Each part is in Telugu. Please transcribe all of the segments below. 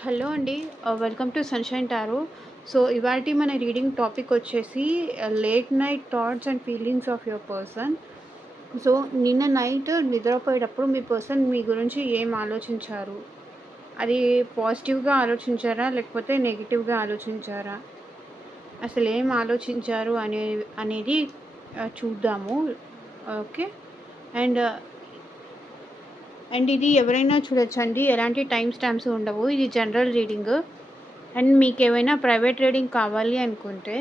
హలో అండి. Welcome to sunshine tarot. So, ఇవాల్టి మన రీడింగ్ టాపిక్ వచ్చేసి late night thoughts and feelings of your person. So, నిన్న నైట్ నిద్రపోయేటప్పుడు మీ పర్సన్ మీ గురించి ఏం ఆలోచించారు? అది పాజిటివ్‌గా ఆలోచించారా? లేకపోతే నెగెటివ్‌గా ఆలోచించారా? అసలేం ఆలోచించారు అనేది చూద్దాము. ఓకే. అండ్ ఇది ఎవరైనా చూడొచ్చండి. ఎలాంటి టైమ్ స్టాంప్స్ ఉండవు. ఇది జనరల్ రీడింగ్. అండ్ మీకేమైనా ప్రైవేట్ రీడింగ్ కావాలి అనుకుంటే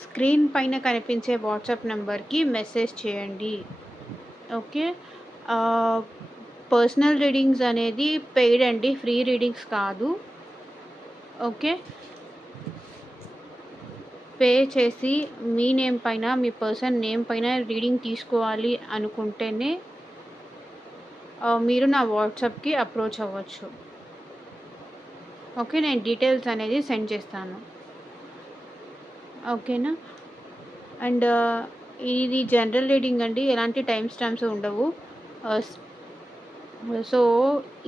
స్క్రీన్ పైన కనిపించే వాట్సాప్ నెంబర్‌కి మెసేజ్ చేయండి. ఓకే. ఆహ్, పర్సనల్ రీడింగ్స్ అనేది పెయిడ్ అండి. ఫ్రీ రీడింగ్స్ కాదు. ఓకే. పే చేసి మీ నేమ్ పైన, మీ పర్సన్ నేమ్ పైన రీడింగ్ తీసుకోవాలి అనుకుంటేనే మీరు నా వాట్సాప్‌కి అప్రోచ్ అవ్వచ్చు. ఓకే. నేను డీటెయిల్స్ అనేది సెండ్ చేస్తాను. ఓకేనా? అండ్ ఇది జనరల్ రీడింగ్ అండి. ఎలాంటి టైమ్ స్టాంప్స్ ఉండవు. ఆహ్, స్ సో,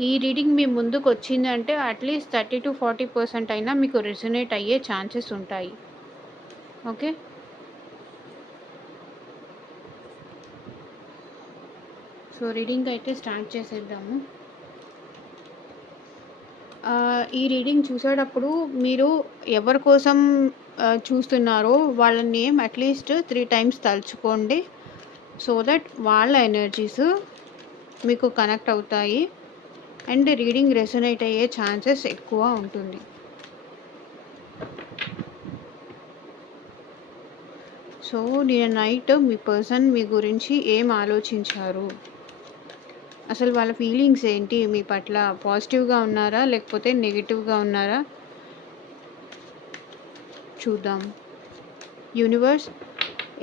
ఈ రీడింగ్ మీ ముందుకొచ్చిందంటే అట్‌లీస్ట్ 30-40% అయినా మీకు రెసొనేట్ అయ్యే ఛాన్సెస్ ఉంటాయి. ఓకే. సో, రీడింగ్ అయితే స్టార్ట్ చేసేద్దాము. ఈ రీడింగ్ చూసేటప్పుడు మీరు ఎవరి కోసం చూస్తున్నారో వాళ్ళ నేమ్ అట్‌లీస్ట్ 3 టైమ్స్ తలుచుకోండి. సో దట్ వాళ్ళ ఎనర్జీస్ మీకు కనెక్ట్ అవుతాయి. అండ్ రీడింగ్ రెసొనేట్ అయ్యే ఛాన్సెస్ ఎక్కువ ఉంటుంది. సో, నిన్న నైట్ మీ పర్సన్ మీ గురించి ఏం ఆలోచించారు? అసలు వాళ్ళ ఫీలింగ్స్ ఏంటి మీ పట్ల? పాజిటివ్‌గా ఉన్నారా? లేకపోతే నెగెటివ్‌గా ఉన్నారా? చూద్దాం. యూనివర్స్,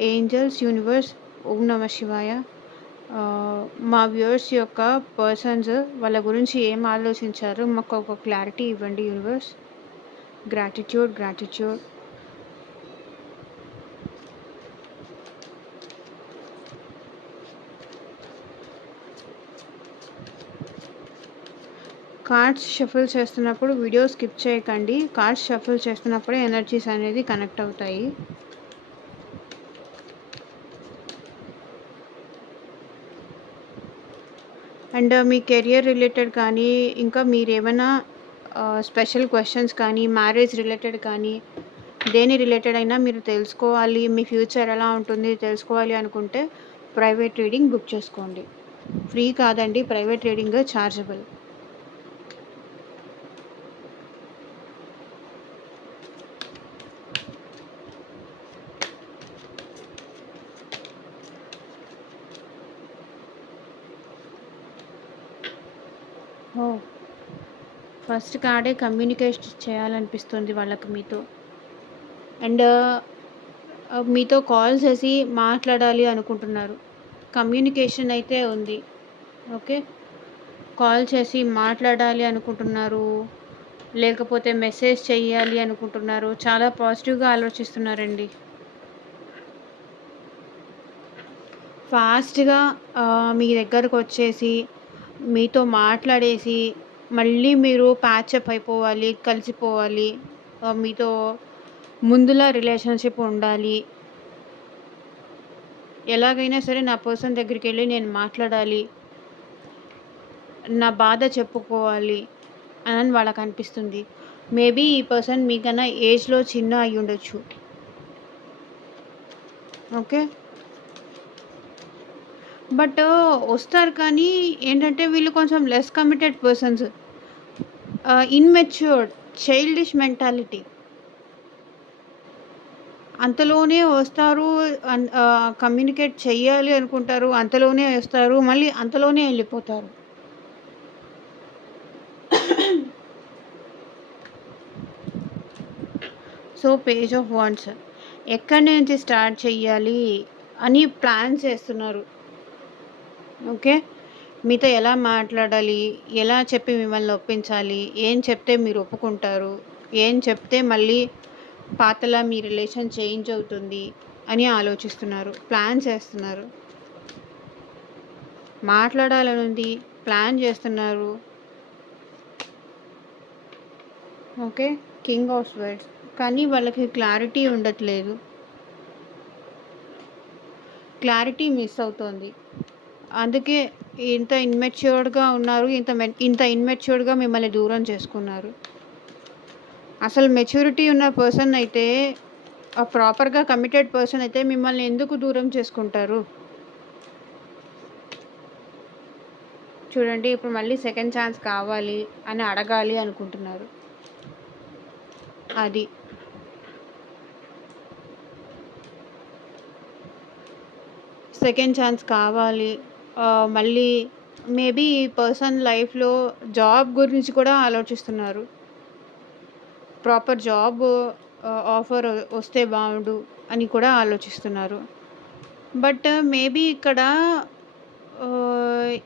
ఏంజెల్స్, యూనివర్స్, ఓం నమః శివాయ. మా వ్యూవర్స్ యొక్క పర్సన్స్ వాళ్ళ గురించి ఏం ఆలోచించారో మాకు ఒక క్లారిటీ ఇవ్వండి universe. Gratitude, gratitude. Cards shuffle చేస్తున్నప్పుడు వీడియో స్కిప్ చేయకండి. కార్డ్స్ షఫుల్ చేస్తున్నప్పుడే ఎనర్జీస్ అనేది కనెక్ట్ అవుతాయి. అండ్ మీ కెరియర్ రిలేటెడ్ కానీ, ఇంకా మీరేమైనా స్పెషల్ క్వెషన్స్ కానీ, మ్యారేజ్ రిలేటెడ్ కానీ, దేని రిలేటెడ్ అయినా మీరు తెలుసుకోవాలి, మీ ఫ్యూచర్ ఎలా ఉంటుంది తెలుసుకోవాలి అనుకుంటే ప్రైవేట్ రీడింగ్ బుక్ చేసుకోండి. ఫ్రీ కాదండి, ప్రైవేట్ రీడింగ్ చార్జబుల్. ఓహ్! ఫస్ట్ కార్డే కమ్యూనికేట్ చేయాలనిపిస్తుంది వాళ్ళకి మీతో. అండ్ మీతో కాల్ చేసి మాట్లాడాలి అనుకుంటున్నారు. కమ్యూనికేషన్ అయితే ఉంది. ఓకే. కాల్ చేసి మాట్లాడాలి అనుకుంటున్నారు. లేకపోతే మెసేజ్ చెయ్యాలి అనుకుంటున్నారు. చాలా పాజిటివ్‌గా ఆలోచిస్తున్నారండి. ఫాస్ట్‌గా మీ దగ్గరకొచ్చేసి, మీతో మాట్లాడేసి, మళ్ళీ మీరు ప్యాచప్ అయిపోవాలి, కలిసిపోవాలి. మీతో ముందులా రిలేషన్‌షిప్ ఉండాలి. ఎలాగైనా సరే నా పర్సన్ దగ్గరికెళ్ళి నేను మాట్లాడాలి. నా బాధ చెప్పుకోవాలి అని వాళ్ళకనిపిస్తుంది. మేబీ ఈ పర్సన్ మీకన్నా ఏజ్‌లో చిన్న అయ్యుండొచ్చు. ఓకే. బట్ వస్తారు కానీ ఏంటంటే వీళ్ళు కొంచెం less committed persons. Immature, childish mentality. అంతలోనే వస్తారు. కమ్యూనికేట్ చెయ్యాలి అనుకుంటారు. అంతలోనే వస్తారు. మళ్ళీ అంతలోనే ఎళ్ళిపోతారు. So, page of wands. ఎక్కడి నుంచి స్టార్ట్ చెయ్యాలి అని ప్లాన్ చేస్తున్నారు. ఓకే. మీతో ఎలా మాట్లాడాలి? ఎలా చెప్పి మిమ్మల్ని ఒప్పించాలి? ఏం చెప్తే మీరు ఒప్పుకుంటారు? ఏం చెప్తే మళ్ళీ పాతలా మీ రిలేషన్ చేంజ్ అవుతుంది అని ఆలోచిస్తున్నారు. ప్లాన్ చేస్తున్నారు. మాట్లాడాలనుంది. ప్లాన్ చేస్తున్నారు. ఓకే. King of swords. కానీ వాళ్ళకి క్లారిటీ ఉండట్లేదు. క్లారిటీ మిస్ అవుతోంది. అందుకే ఇంత ఇమ్మెచ్యూర్డ్‌గా ఉన్నారు. ఇంత ఇమ్మెచ్యూర్డ్‌గా మిమ్మల్ని దూరం చేసుకున్నారు. అసలు మెచ్యూరిటీ ఉన్న పర్సన్ అయితే ప్రాపర్‌గా కమిటెడ్ పర్సన్ అయితే మిమ్మల్ని ఎందుకు దూరం చేసుకుంటారు? చూడండి, ఇప్పుడు మళ్ళీ సెకండ్ ఛాన్స్ కావాలి అని అడగాలి అనుకుంటున్నారు. అది. సెకండ్ ఛాన్స్ కావాలి. మళ్ళీ మేబీ ఈ పర్సన్ లైఫ్‌లో జాబ్ గురించి కూడా ఆలోచిస్తున్నారు. ప్రాపర్ జాబ్ ఆఫర్ వస్తే బావుండు అని కూడా ఆలోచిస్తున్నారు. బట్ మేబీ ఇక్కడ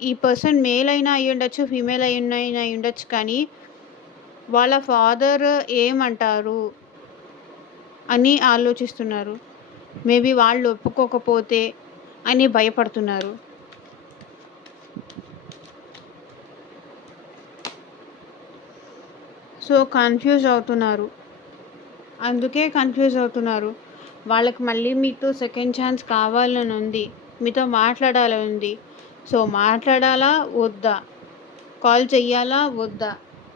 ఈ పర్సన్ మేల్ అయినా అయ్యుండొచ్చు, ఫీమేల్ అయినా అయ్యుండొచ్చు, కానీ వాళ్ళ ఫాదర్ ఏమంటారు అని ఆలోచిస్తున్నారు. మేబీ వాళ్ళు ఒప్పుకోకపోతే అని భయపడుతున్నారు. సో, కన్‌ఫ్యూజ్ అవుతున్నారు. అందుకే కన్‌ఫ్యూజ్ అవుతున్నారు. వాళ్ళకి మళ్ళీ మీతో సెకండ్ ఛాన్స్ కావాలని ఉంది. మీతో మాట్లాడాలని ఉంది. సో, మాట్లాడాలా? వద్దా? కాల్ చెయ్యాలా? వద్దా?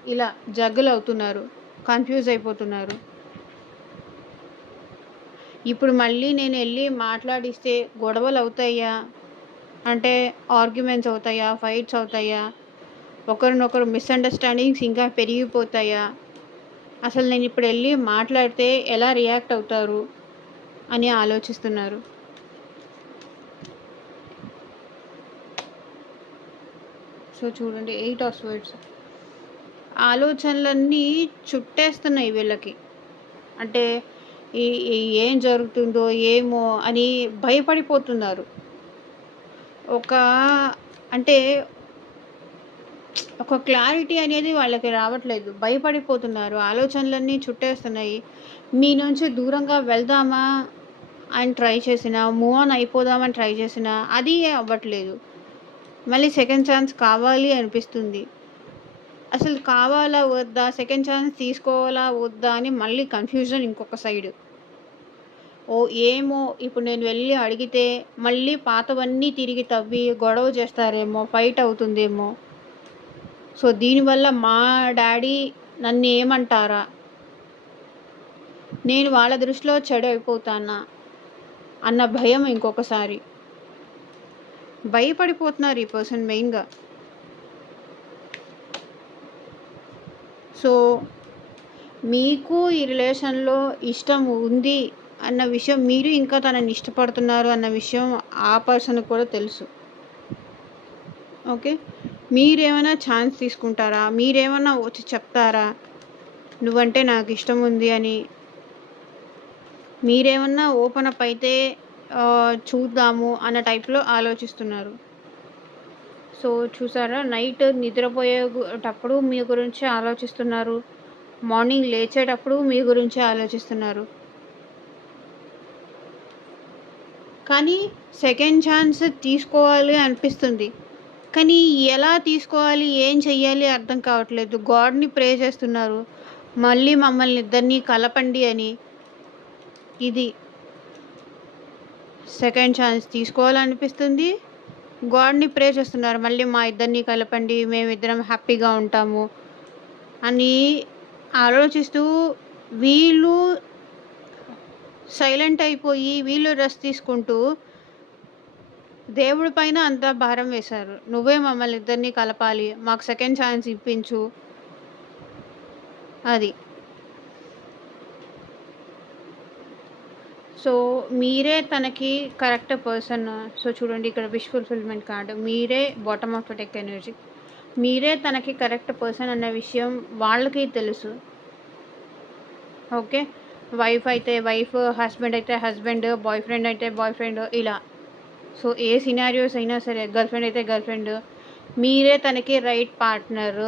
ఇలా జగ్గులు అవుతున్నారు. కన్‌ఫ్యూజ్ అయిపోతున్నారు. ఇప్పుడు మళ్ళీ నేనెళ్ళి మాట్లాడిస్తే గొడవలు అవుతాయా? అంటే ఆర్గ్యుమెంట్స్ అవుతాయా? ఫైట్స్ అవుతాయా? ఒకరినొకరు మిస్‌అండర్‌స్టాండింగ్స్ ఇంకా పెరిగిపోతాయా? అసలు నేనిప్పుడెళ్ళి మాట్లాడితే ఎలా రియాక్ట్ అవుతారు అని ఆలోచిస్తున్నారు. సో, చూడండి, 8 ఆఫ్ స్వర్డ్స్. ఆలోచనలన్నీ చుట్టేస్తున్నాయి వీళ్ళకి. అంటే ఈ ఈ ఏం జరుగుతుందో ఏమో అని భయపడిపోతున్నారు. ఒక అంటే ఒక క్లారిటీ అనేది వాళ్ళకి రావట్లేదు. భయపడిపోతున్నారు. ఆలోచనలన్నీ చుట్టేస్తున్నాయి. మీ నుంచి దూరంగా వెళ్దామా అని ట్రై చేసినా, మూవ్ ఆన్ అయిపోదామని ట్రై చేసినా అది అవ్వట్లేదు. మళ్ళీ సెకండ్ ఛాన్స్ కావాలి అనిపిస్తుంది. అసలు కావాలా? వద్దా? సెకండ్ ఛాన్స్ తీసుకోవాలా? వద్దా? అని మళ్ళీ కన్‌ఫ్యూజన్ ఇంకొక సైడు. ఏమో ఇప్పుడు నేను వెళ్లి అడిగితే మళ్ళీ పాతవన్నీ తిరిగి తవ్వి గొడవ చేస్తారేమో, ఫైట్ అవుతుందేమో. సో, దీనివల్ల మా డ్యాడీ నన్నేమంటారా? నేను వాళ్ళ దృష్టిలో చెడైపోతానా? అన్న భయం ఇంకొకసారి. భయపడిపోతున్నారు ఈ పర్సన్ మెయిన్‌గా. సో, మీకు ఈ రిలేషన్‌లో ఇష్టం ఉంది అన్న విషయం, మీరు ఇంకా తనని ఇష్టపడుతున్నారు అన్న విషయం ఆ పర్సన్‌కి కూడా తెలుసు. ఓకే. మీరేమైనా ఛాన్స్ తీసుకుంటారా? మీరేమన్నా వచ్చి చెప్తారా? నువ్వంటే నాకిష్టం ఉంది అని. మీరేమన్నా ఓపెన్ అప్ అయితే చూద్దాము అన్న టైప్‌లో ఆలోచిస్తున్నారు. సో, చూసారా, నైట్ టప్పుడు మీ గురించే ఆలోచిస్తున్నారు. మార్నింగ్ లేచేటప్పుడు మీ గురించే ఆలోచిస్తున్నారు. కానీ సెకండ్ ఛాన్స్ తీసుకోవాలి అనిపిస్తుంది. కానీ ఎలా తీసుకోవాలి? ఏం చెయ్యాలి? అర్థం కావట్లేదు. గాడ్‌ని ప్రే చేస్తున్నారు. మళ్ళీ మమ్మల్ని ఇద్దరిని కలపండి అని. ఇది. Second chance తీసుకోవాలనిపిస్తుంది. గాడ్‌ని ప్రే చేస్తున్నారు. మళ్ళీ మా ఇద్దరిని కలపండి. మేమిద్దరం హ్యాపీగా ఉంటాము అని ఆలోచిస్తూ వీళ్ళు సైలెంట్ అయిపోయి, వీళ్ళు రెస్ట్ తీసుకుంటూ దేవుడి పైన అంతా భారం వేశారు. నువ్వే మమ్మల్ని ఇద్దరిని కలపాలి. మాకు సెకండ్ ఛాన్స్ ఇప్పించు. అది. సో, మీరే తనకి కరెక్ట్ పర్సన్. సో, చూడండి, ఇక్కడ విష్ ఫుల్‌ఫిల్‌మెంట్ కార్డ్. మీరే bottom of the deck energy. మీరే తనకి కరెక్ట్ పర్సన్ అన్న విషయం వాళ్ళకి తెలుసు. ఓకే. వైఫ్ అయితే వైఫ్, హస్బెండ్ అయితే హస్బెండ్, బాయ్ ఫ్రెండ్ అయితే బాయ్ ఫ్రెండ్, ఇలా. సో, ఏ సినారియోస్ అయినా సరే, గర్ల్ ఫ్రెండ్ అయితే గర్ల్ ఫ్రెండ్. మీరే తనకి right partner,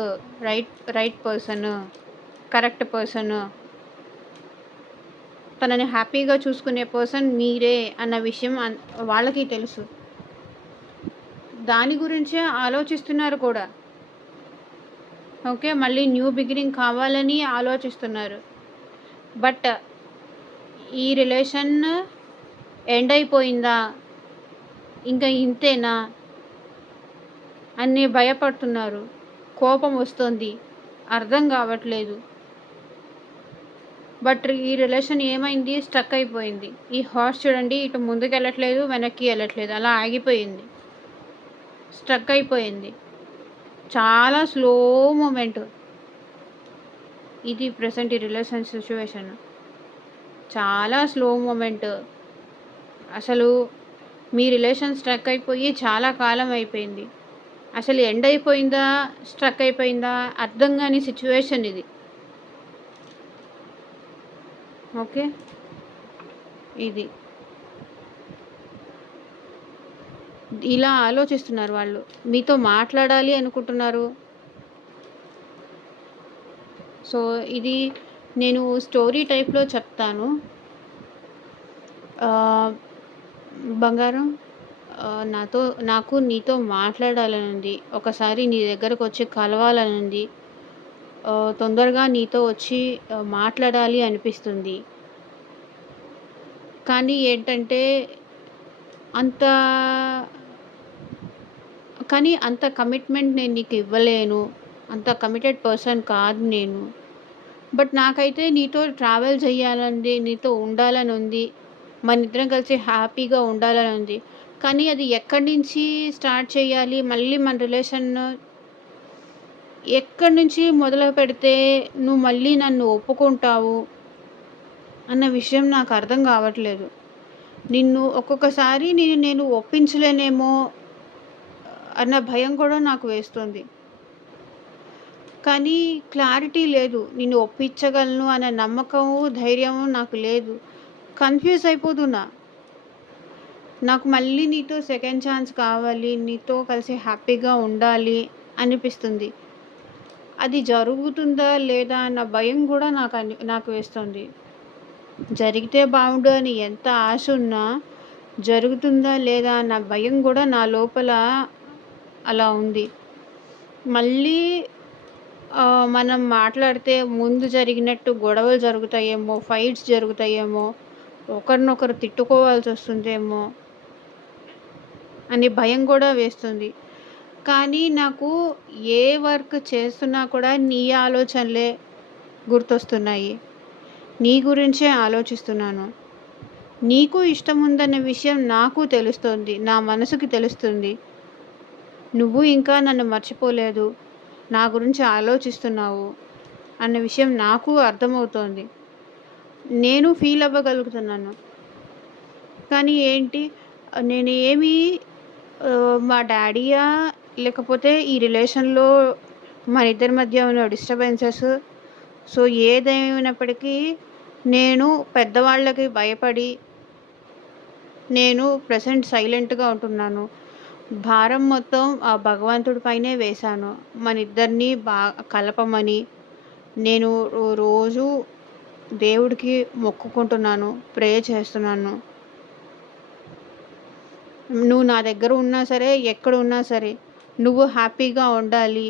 right person, correct person. తనని హ్యాపీగా చూసుకునే పర్సన్ మీరే అన్న విషయం వాళ్ళకి తెలుసు. దాని గురించే ఆలోచిస్తున్నారు కూడా. ఓకే. మళ్ళీ న్యూ బిగినింగ్ కావాలని ఆలోచిస్తున్నారు. బట్ ఈ రిలేషన్ ఎండ్ అయిపోయిందా? ఇంకా ఇంతేనా? అని భయపడుతున్నారు. కోపం వస్తుంది. అర్థం కావట్లేదు. బట్ ఈ రిలేషన్ ఏమైంది? స్ట్రక్ అయిపోయింది. ఈ హార్స్ చూడండి, ఇటు ముందుకెళ్ళట్లేదు, వెనక్కి వెళ్ళట్లేదు. అలా ఆగిపోయింది. స్ట్రక్ అయిపోయింది. చాలా స్లో మూమెంట్. ఇది ప్రెజెంట్ ఈ రిలేషన్ సిచ్యువేషన్. చాలా స్లో మూమెంట్. అసలు మీ రిలేషన్ స్ట్రక్ అయిపోయి చాలా కాలం అయిపోయింది. అసలు ఎండ్ అయిపోయిందా? స్ట్రక్ అయిపోయిందా? అర్థం కాని సిచ్యువేషన్ ఇది. ఓకే. ఇది ఇలా ఆలోచిస్తున్నారు వాళ్ళు. మీతో మాట్లాడాలి అనుకుంటున్నారు. సో ఇది నేను స్టోరీ టైప్‌లో చెప్తాను. బంగారం, నాకు నీతో మాట్లాడాలనుంది. ఒకసారి నీ దగ్గరకొచ్చి కలవాలనుంది. తొందరగా నీతో వచ్చి మాట్లాడాలి అనిపిస్తుంది. కానీ ఏంటంటే అంత అంత కమిట్మెంట్ నేను నీకు ఇవ్వలేను. అంత కమిటెడ్ పర్సన్ కాదు నేను. బట్ నాకైతే నీతో ట్రావెల్ చేయాలనుంది. నీతో ఉండాలనుంది. మనిద్దరం కలిసి హ్యాపీగా ఉండాలనుంది. కానీ అది ఎక్కడి నుంచి స్టార్ట్ చేయాలి? మళ్ళీ మన రిలేషన్ ఎక్కడి నుంచి మొదలుపెడితే నువ్వు మళ్ళీ నన్ను ఒప్పుకుంటావు అన్న విషయం నాకు అర్థం కావట్లేదు. నిన్ను ఒక్కొక్కసారి నేను ఒప్పించలేనేమో అన్న భయం కూడా నాకు వేస్తుంది. కానీ క్లారిటీ లేదు. నిన్ను ఒప్పించగలను అనే నమ్మకము, ధైర్యము నాకు లేదు. కన్‌ఫ్యూజ్ అయిపోతున్నా. నాకు మళ్ళీ నీతో సెకండ్ ఛాన్స్ కావాలి. నీతో కలిసి హ్యాపీగా ఉండాలి అనిపిస్తుంది. అది జరుగుతుందా లేదా అన్న భయం కూడా నాకు వేస్తుంది. జరిగితే బావుండు అని ఎంత ఆశ ఉన్నా, జరుగుతుందా లేదా అన్న భయం కూడా నా లోపల అలా ఉంది. మళ్ళీ మనం మాట్లాడితే ముందు జరిగినట్టు గొడవలు జరుగుతాయేమో, ఫైట్స్ జరుగుతాయేమో, ఒకరినొకరు తిట్టుకోవాల్సి వస్తుందేమో అని భయం కూడా వేస్తుంది. కానీ నాకు ఏ వర్క్ చేస్తున్నా కూడా నీ ఆలోచనలే గుర్తొస్తున్నాయి. నీ గురించే ఆలోచిస్తున్నాను. నీకు ఇష్టం ఉందన్న విషయం నాకు తెలుస్తోంది. నా మనసుకి తెలుస్తుంది. నువ్వు ఇంకా నన్ను మర్చిపోలేదు. నా గురించి ఆలోచిస్తున్నావు అన్న విషయం నాకు అర్థమవుతోంది. నేను ఫీల్ అవ్వగలుగుతున్నాను. కానీ ఏంటి, నేను ఏమి మా డాడీయా, లేకపోతే ఈ రిలేషన్‌లో మన ఇద్దరి మధ్య ఉన్న డిస్టర్బెన్సెస్, సో ఏదేమైనప్పటికీ నేను పెద్దవాళ్ళకి భయపడి నేను ప్రెజెంట్ సైలెంట్‌గా ఉంటున్నాను. భారం మొత్తం ఆ భగవంతుడి పైనే వేశాను. మనిద్దరిని కలపమని నేను రోజు దేవుడికి మొక్కుకుంటున్నాను. ప్రే చేస్తున్నాను. నువ్వు నా దగ్గర ఉన్నా సరే, ఎక్కడ ఉన్నా సరే, నువ్వు హ్యాపీగా ఉండాలి.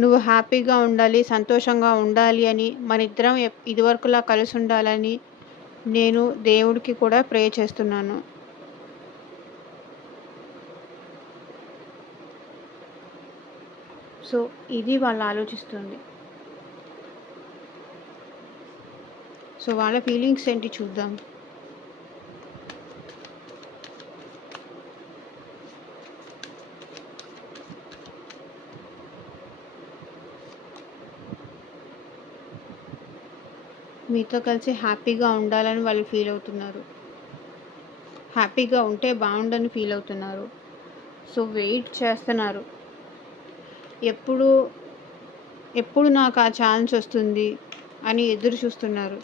నువ్వు హ్యాపీగా ఉండాలి, సంతోషంగా ఉండాలి అని, మనిద్దరం ఇదివరకులా కలిసి ఉండాలని నేను దేవుడికి కూడా ప్రే చేస్తున్నాను. సో ఇది వాళ్ళు ఆలోచిస్తుంది. సో వాళ్ళ ఫీలింగ్స్ ఏంటి చూద్దాం. మీతో కలిసి హ్యాపీగా ఉండాలని వాళ్ళు ఫీల్ అవుతున్నారు. హ్యాపీగా ఉంటే బాగుండని ఫీల్ అవుతున్నారు. సో వెయిట్ చేస్తున్నారు. ఎప్పుడు ఎప్పుడు నాకు ఆ ఛాన్స్ వస్తుంది అని ఎదురు చూస్తున్నారు.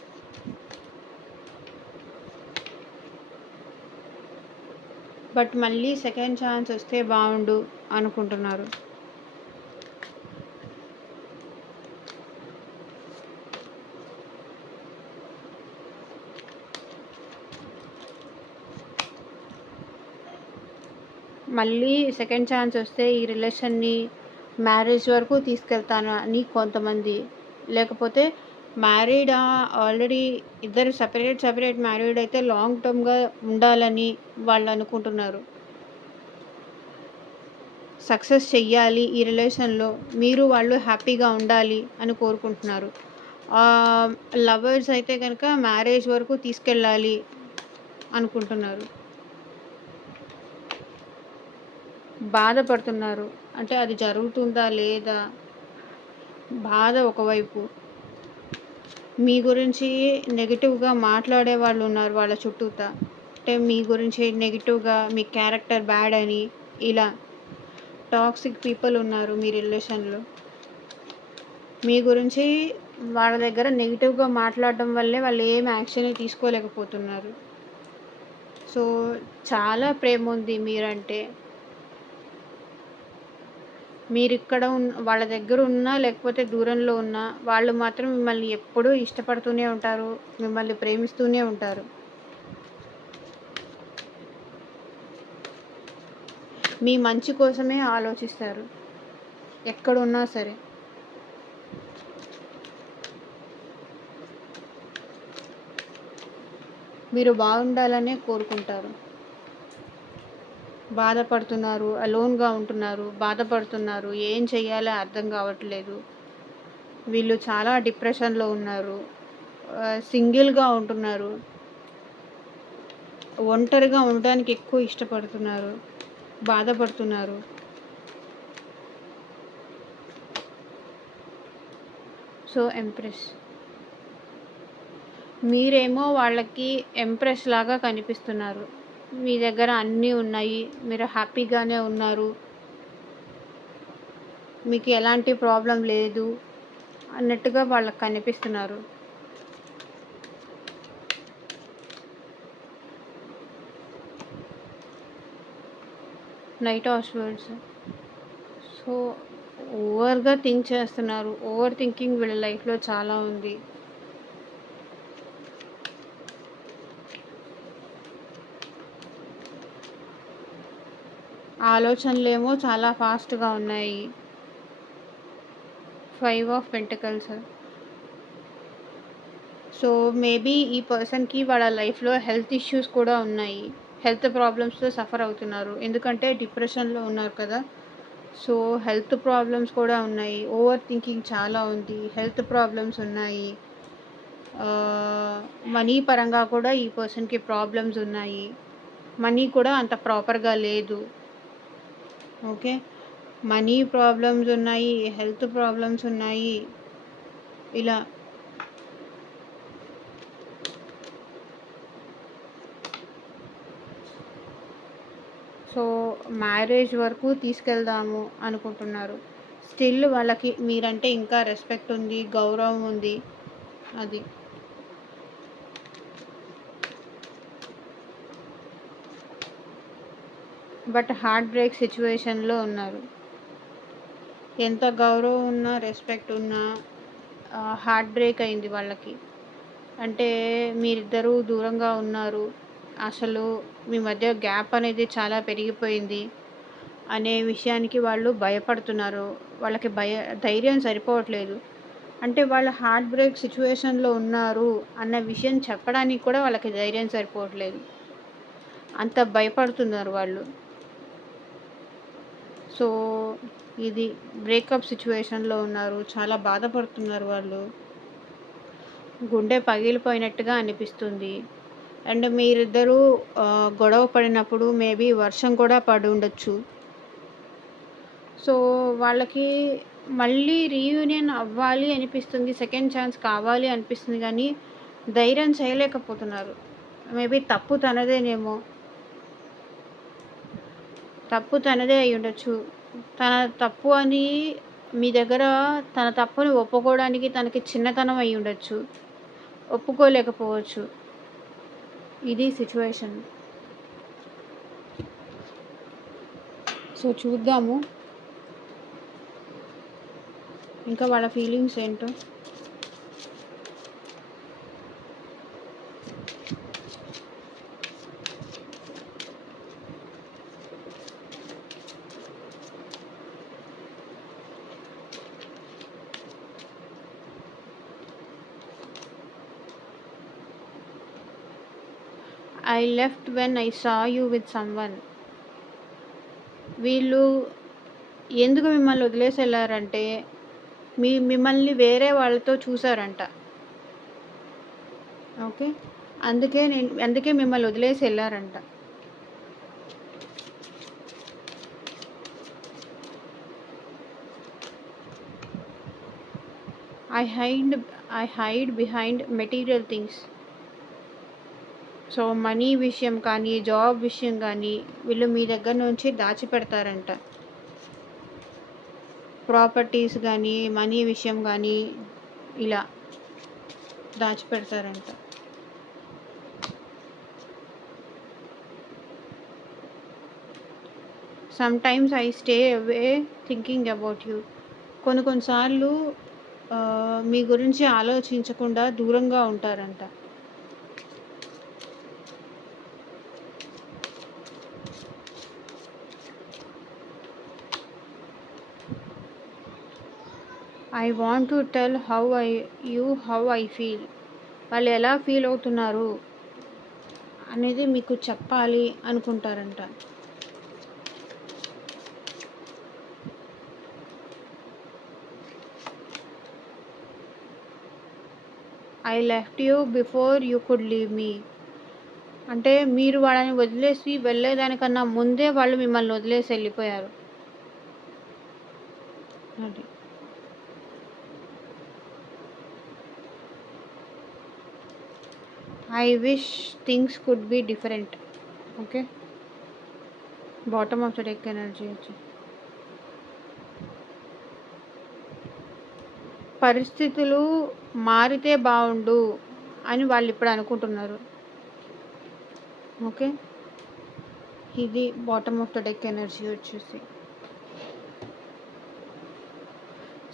బట్ మళ్ళీ సెకండ్ ఛాన్స్ వస్తే బాగుండు అనుకుంటున్నారు. మళ్ళీ సెకండ్ ఛాన్స్ వస్తే ఈ రిలేషన్ని మ్యారేజ్ వరకు తీసుకెళ్తాను అని కొంతమంది, లేకపోతే మ్యారీడా ఆల్రెడీ ఇద్దరు సెపరేట్ మ్యారీడ్ అయితే లాంగ్ టర్మ్‌గా ఉండాలని వాళ్ళు అనుకుంటున్నారు. సక్సెస్ చెయ్యాలి ఈ రిలేషన్‌లో, మీరు వాళ్ళు హ్యాపీగా ఉండాలి అని కోరుకుంటున్నారు. లవర్స్ అయితే గనక మ్యారేజ్ వరకు తీసుకెళ్ళాలి అనుకుంటున్నారు. బాధపడుతున్నారు. అంటే అది జరుగుతుందా లేదా? బాధ ఒకవైపు. మీ గురించి నెగెటివ్‌గా మాట్లాడే వాళ్ళున్నారు వాళ్ళ చుట్టూత. అంటే మీ గురించి నెగెటివ్‌గా మీ క్యారెక్టర్ బ్యాడ్ అని ఇలా టాక్సిక్ పీపుల్ ఉన్నారు మీ రిలేషన్‌లో. మీ గురించి వాళ్ళ దగ్గర నెగెటివ్‌గా మాట్లాడడం వల్లే వాళ్ళు ఏం యాక్షన్ తీసుకోలేకపోతున్నారు. సో, చాలా ప్రేముంది మీరంటే. మీరిక్కడ వాళ్ళ దగ్గర ఉన్నా, లేకపోతే దూరంలో ఉన్నా, వాళ్ళు మాత్రం మిమ్మల్ని ఎప్పుడూ ఇష్టపడుతూనే ఉంటారు. మిమ్మల్ని ప్రేమిస్తూనే ఉంటారు. మీ మంచి కోసమే ఆలోచిస్తారు. ఎక్కడున్నా సరే. మీరు బాగుండాలనే కోరుకుంటారు. బాధపడుతున్నారు, అలోన్‌గా ఉంటున్నారు, బాధపడుతున్నారు, ఏం చెయ్యాలో అర్థం కావట్లేదు. వీళ్ళు చాలా డిప్రెషన్‌లో ఉన్నారు. సింగిల్‌గా ఉంటున్నారు. ఒంటరిగా ఉండడానికి ఎక్కువ ఇష్టపడుతున్నారు. బాధపడుతున్నారు. So, empress. మీరేమో వాళ్ళకి ఎంప్రెస్ లాగా కనిపిస్తున్నారు. మీ దగ్గర అన్నీ ఉన్నాయి. మీరు హ్యాపీగానే ఉన్నారు. మీకు ఎలాంటి ప్రాబ్లమ్ లేదు అన్నట్టుగా వాళ్ళకి కనిపిస్తున్నారు. Knight of words. సో, ఓవర్‌గా థింక్ చేస్తున్నారు. ఓవర్ థింకింగ్ వీళ్ళ లైఫ్‌లో చాలా ఉంది. ఆలోచనలేమో చాలా ఫాస్ట్‌గా ఉన్నాయి. 5 ఆఫ్ పెంటికల్స్. సో, మేబీ ఈ పర్సన్‌కి వాళ్ళ లైఫ్‌లో హెల్త్ ఇష్యూస్ కూడా ఉన్నాయి. హెల్త్ ప్రాబ్లమ్స్‌తో సఫర్ అవుతున్నారు. ఎందుకంటే డిప్రెషన్‌లో ఉన్నారు కదా! సో, హెల్త్ ప్రాబ్లమ్స్ కూడా ఉన్నాయి. ఓవర్ థింకింగ్ చాలా ఉంది. హెల్త్ ప్రాబ్లమ్స్ ఉన్నాయి. మనీ పరంగా కూడా ఈ పర్సన్‌కి ప్రాబ్లమ్స్ ఉన్నాయి. మనీ కూడా అంత ప్రాపర్‌గా లేదు. ఓకే. మనీ ప్రాబ్లమ్స్ ఉన్నాయి. హెల్త్ ప్రాబ్లమ్స్ ఉన్నాయి. ఇలా సో, మ్యారేజ్ వరకు తీసుకెళ్దాము అనుకుంటున్నారు. స్టిల్ వాళ్ళకి మీరంటే ఇంకా రెస్పెక్ట్ ఉంది, గౌరవం ఉంది. అది. బట్ హార్ట్ బ్రేక్ సిట్యుయేషన్‌లో ఉన్నారు. ఎంత గౌరవం ఉన్నా, రెస్పెక్ట్ ఉన్నా హార్ట్ బ్రేక్ అయింది వాళ్ళకి. అంటే మీరిద్దరూ దూరంగా ఉన్నారు. అసలు మీ మధ్య గ్యాప్ అనేది చాలా పెరిగిపోయింది అనే విషయానికి వాళ్ళు భయపడుతున్నారు. వాళ్ళకి ధైర్యం సరిపోవట్లేదు. అంటే వాళ్ళు హార్ట్ బ్రేక్ సిట్యుయేషన్‌లో ఉన్నారు అన్న విషయం చెప్పడానికి కూడా వాళ్ళకి ధైర్యం సరిపోవట్లేదు. అంత భయపడుతున్నారు వాళ్ళు. సో, ఇది బ్రేకప్ సిట్యుయేషన్‌లో ఉన్నారు. చాలా బాధపడుతున్నారు వాళ్ళు. గుండె పగిలిపోయినట్టుగా అనిపిస్తుంది. అండ్ మీరిద్దరూ గొడవ పడినప్పుడు మేబీ వర్షం కూడా పడి ఉండొచ్చు. సో, వాళ్ళకి మళ్ళీ రీయూనియన్ అవ్వాలి అనిపిస్తుంది. సెకండ్ ఛాన్స్ కావాలి అనిపిస్తుంది గానీ, ధైర్యం చేయలేకపోతున్నారు. మేబీ తప్పు తనదేనేమో. తప్పు తనదే అయ్యుండొచ్చు. తన తప్పు అని మీ దగ్గర తన తప్పుని ఒప్పుకోవడానికి తనకి చిన్నతనం అయ్యుండొచ్చు. ఒప్పుకోలేకపోవచ్చు. ఇది సిట్యుయేషన్. సో, చూద్దాము. ఇంకా వాళ్ళ ఫీలింగ్స్ ఏంటో. I left when I saw you with someone. వీళ్ళు ఎందుకు మిమ్మల్ని వదిలేసి వెళ్లారంటే, మిమ్మల్ని వేరే వాళ్ళతో చూసారంట. ఓకే. అందుకే మిమ్మల్ని వదిలేసి వెళ్లారంట. I hide behind material things. So money విషయం కానీ, జాబ్ విషయం కానీ వీళ్ళు మీ దగ్గర నుంచి దాచిపెడతారంట. ప్రాపర్టీస్ కానీ, మనీ విషయం కానీ ఇలా దాచిపెడతారంట. Sometimes I stay away thinking about you. కొన్నిసార్లు మీ గురించి ఆలోచించకుండా దూరంగా ఉంటారంట. I want to tell how I feel. వాళ్ళు ఎలా ఫీల్ అవుతున్నారు అనేది మీకు చెప్పాలి అనుకుంటారంట. I left you before you could leave me. అంటే మీరు వాళ్ళని వదిలేసి వెళ్ళేదానికన్నా ముందే వాళ్ళు మిమ్మల్ని వదిలేసి వెళ్ళిపోయారు. అది I wish things could be different. Okay. Bottom of the deck energy వచ్చి పరిస్థితులు మారితే బాగుండు అని వాళ్ళు ఇప్పుడు అనుకుంటున్నారు. ఓకే. ఇది bottom of the deck energy వచ్చేసి.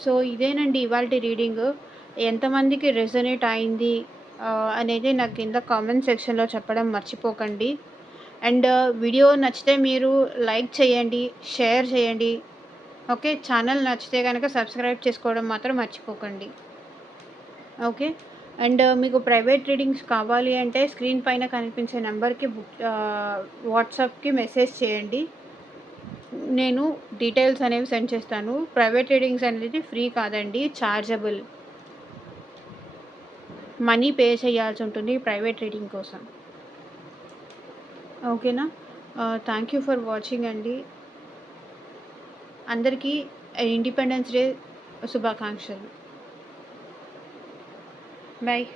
సో ఇదేనండి ఇవాల్టి రీడింగ్. ఎంతమందికి రెజొనేట్ అయింది అనేది నాకు కింద కామెంట్ సెక్షన్లో చెప్పడం మర్చిపోకండి. అండ్ వీడియో నచ్చితే మీరు లైక్ చేయండి, షేర్ చేయండి. ఓకే. ఛానల్ నచ్చితే కనుక సబ్స్క్రైబ్ చేసుకోవడం మాత్రం మర్చిపోకండి. ఓకే. అండ్ మీకు ప్రైవేట్ రీడింగ్స్ కావాలి అంటే స్క్రీన్ పైన కనిపించే నెంబర్కి వాట్సాప్కి మెసేజ్ చేయండి. నేను డీటెయిల్స్ అనేవి సెండ్ చేస్తాను. ప్రైవేట్ రీడింగ్స్ అనేది ఫ్రీ కాదండి, చార్జబుల్. మనీ పే చేయాల్సి ఉంటుంది ప్రైవేట్ రీడింగ్ కోసం. ఓకేనా. థ్యాంక్ యూ ఫర్ వాచింగ్ అండి. అందరికీ ఇండిపెండెన్స్ డే శుభాకాంక్షలు. బాయ్.